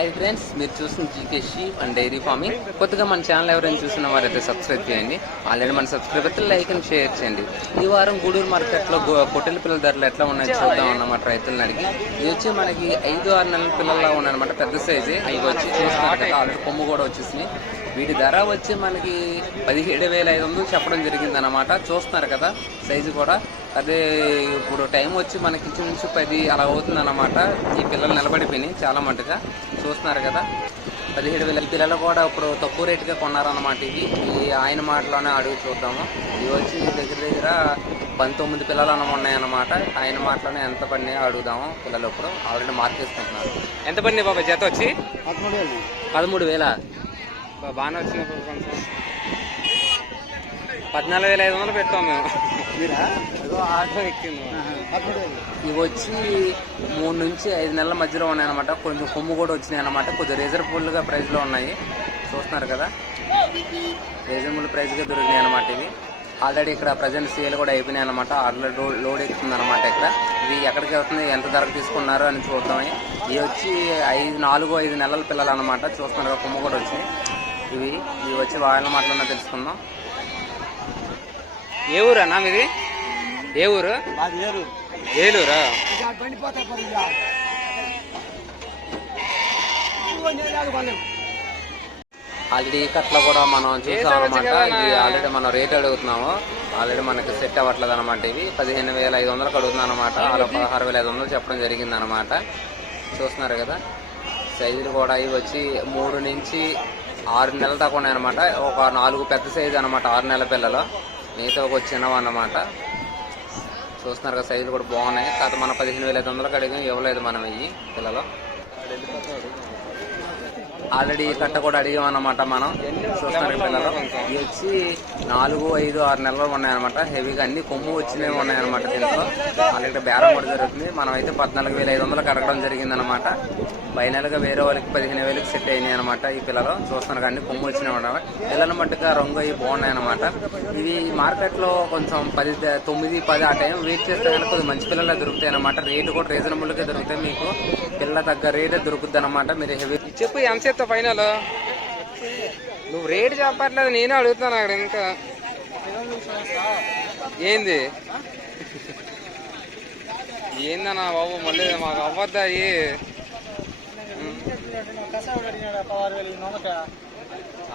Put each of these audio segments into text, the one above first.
Hi friends, మీరు చూసిన GK sheep and dairy farming. కొత్తగా మన ఛానల్ ఎవరైనా చూసిన వారైతే సబ్స్క్రైబ్ చేయండి. ఆల్రెడీ మన సబ్స్క్రైబ్ అయితే లైక్ అండ్ షేర్ చేయండి. ఈ వారం గూడూరు మార్కెట్లో పొట్టెల పిల్లల ధరలు ఎట్లా ఉన్నాయో చూద్దాం అన్నమాట రైతులను అడిగి. ఇది వచ్చి మనకి 5-6 నెలల పిల్లల్లా ఉన్నాయన్నమాట, పెద్ద సైజే. ఇవి వచ్చి చూస్తున్నారు కదా, ఆల్రెడీ కొమ్ము కూడా వచ్చేసినాయి. వీటి ధర వచ్చి మనకి 17,500 చెప్పడం జరిగింది అన్నమాట. చూస్తున్నారు కదా సైజు కూడా. అదే ఇప్పుడు టైం వచ్చి మనకి ఇంచుమించు 10 అలా అవుతుంది అన్నమాట. ఈ పిల్లలు నిలబడిపోయినాయి చాలా మట్టుగా. చూస్తున్నారు కదా, 17,000 పిల్లలు కూడా ఇప్పుడు తక్కువ రేటుగా కొన్నారన్నమాట. ఈ ఆయన మాటలోనే అడుగు చూద్దాము. ఇవి వచ్చి దగ్గర 19 పిల్లలు ఉన్నాయన్నమాట. ఆయన మాటలోనే ఎంత పడినాయో అడుగుదాము. పిల్లలు ఇప్పుడు ఆల్రెడీ మార్కేసుకుంటున్నారు. ఎంత పడినాయి బాబా జత వచ్చి? 13,000. బాగానే వచ్చింది. కొంచెం 14,500 పెట్టాం మేము. ఆటో ఎక్కింది. ఇవి వచ్చి 3 నుంచి 5 నెలల మధ్యలో ఉన్నాయన్నమాట. కొంచెం కొమ్ము కూడా వచ్చినాయి అన్నమాట. కొంచెం రీజనబుల్గా ప్రైస్లో ఉన్నాయి. చూస్తున్నారు కదా, రీజనబుల్ ప్రైస్గా దొరికినాయి అన్నమాట. ఇవి ఆల్రెడీ ఇక్కడ ప్రజెంట్ సేల్ కూడా అయిపోయినాయి అన్నమాట. ఆల్రెడీ లోడ్ ఎక్కుతుంది అనమాట. ఇక్కడ ఇవి ఎక్కడికి వెళ్తుంది, ఎంత ధరకు తీసుకున్నారు అని చూద్దామని. ఇవి వచ్చి 4-5 నెలల పిల్లలు అనమాట. చూస్తున్నారు కదా, కొమ్ము కూడా వచ్చినాయి. ఇవి వచ్చి వాళ్ళ మాటలన్నా తెలుసుకుందాం. ఏ ఊరు అన్నా మీది? ఏ ఊరు? ఏలూరా? ఆల్రెడీ కట్ల కూడా మనం చూసాం అనమాట. ఇది ఆల్రెడీ మనం రేట్ అడుగుతున్నాము. ఆల్రెడీ మనకి సెట్ అవ్వట్లేదు అనమాట. ఇవి 15,500 అడుగుతున్నాం అనమాట. అలా 16,500 చెప్పడం జరిగింది అనమాట. చూస్తున్నారు కదా, సైజులు కూడా ఇవి వచ్చి 3 నుంచి 6 నెలల దాకా ఉన్నాయన్నమాట. ఒక 4 పెద్ద సైజు అనమాట, 6 నెలల పిల్లలు. మిగతా ఒక చిన్నవి అన్నమాట. చూస్తున్నారు కదా, సైజులు కూడా బాగున్నాయి. కాకపోతే మనం 15,500 అడిగాం, ఇవ్వలేదు మనం ఈ పిల్లలు. ఆల్రెడీ కట్ట కూడా అడిగామన్నమాట మనం. చూస్తున్నారు పిల్లలు. ఇవి వచ్చి 4-5-6 నెలలు ఉన్నాయన్నమాట. హెవీగా అన్ని కొమ్ము వచ్చినవి ఉన్నాయన్నమాట. దీంట్లో ఆల్రెడీ బేరం కూడా జరుగుతుంది. మనం అయితే 14,500 అడగడం జరిగిందనమాట. ఫైనల్గా వేరే వాళ్ళకి 15,000 సెట్ అయినాయి అనమాట ఈ పిల్లలు. చూస్తున్నారు అన్ని కొమ్ము వచ్చినాయి అనమాట. పిల్లల మట్టుగా రంగు అవి బాగున్నాయి అనమాట. ఇవి మార్కెట్లో కొంచెం 9-10 ఆ టైం వెయిట్ చేస్తే కనుక కొద్దిగా మంచి పిల్లలు దొరుకుతాయి అనమాట. రేటు కూడా రీజనబుల్గా దొరుకుతాయి. మీకు పిల్లల తగ్గ రేటే దొరుకుద్ది అనమాట. మీరు హెవీ చెప్పు ఎంత చెప్తా ఫైనల్. నువ్వు రేటు చెప్పట్లేదు, నేనే అడుగుతాను అక్కడ. ఇంకా ఏంది ఏందన్నా బాబు, మళ్ళీ మాకు అవ్వద్దా?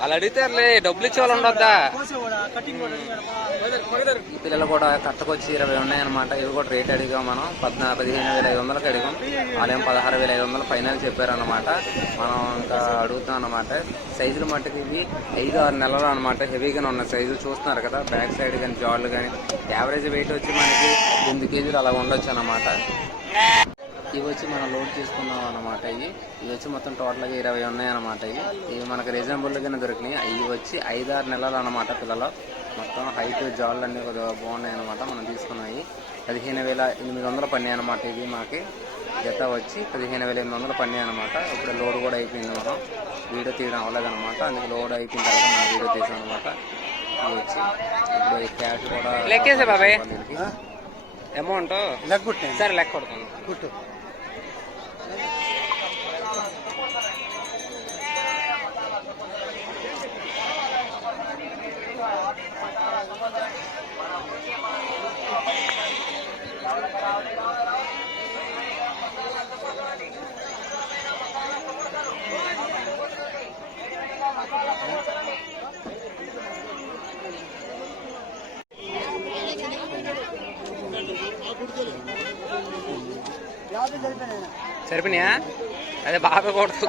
అలా అడిగితేలే, డబ్బులు ఇచ్చే వాళ్ళు ఉండొద్దా? ఈ పిల్లలు కూడా కట్టకొచ్చి 20 ఉన్నాయన్నమాట. ఇవి కూడా రేట్ అడిగాం మనం. 15,500 అడిగాం. వాళ్ళేం 16,500 ఫైనల్ చెప్పారనమాట. మనం ఇంకా అడుగుతాం అనమాట. సైజులు మట్టుకు ఇవి 5-6 నెలలు అనమాట. హెవీగానే ఉన్న సైజులు చూస్తున్నారు కదా. బ్యాక్ సైడ్ కానీ జాళ్ళు కానీ యావరేజ్ వెయిట్ వచ్చి మనకి 8 కేజీలు అలా ఉండొచ్చు అనమాట. ఇవి వచ్చి మనం లోడ్ చేసుకున్నాం అనమాట. ఇవి వచ్చి మొత్తం టోటల్గా 20 ఉన్నాయన్నమాట. ఇవి మనకు రీజనబుల్గానే దొరికినాయి. ఇవి వచ్చి 5-6 నెలలు అనమాట పిల్లలు. మొత్తం హైట్ జాళ్ళు అన్నీ కొద్దిగా బాగున్నాయి అనమాట. మనం తీసుకున్నాయి 15,800 పడినాయి అనమాట. ఇవి మాకి జత వచ్చి 15,800 పడినాయి అనమాట. ఇప్పుడు లోడ్ కూడా అయిపోయింది. మనం వీడియో తీయడం అవ్వలేదన్నమాట. అందుకే లోడ్ అయిపోయిన తర్వాత మనం వీడియో తీసాం అనమాట. ఇవి వచ్చి ఇప్పుడు ఈ క్యాష్ కూడా లెక్కేసా బాబాయ్. అమౌంట్ సరే లెక్క కొడుతాను. సరిపోయినాయా? అదే బాగా కొడుతు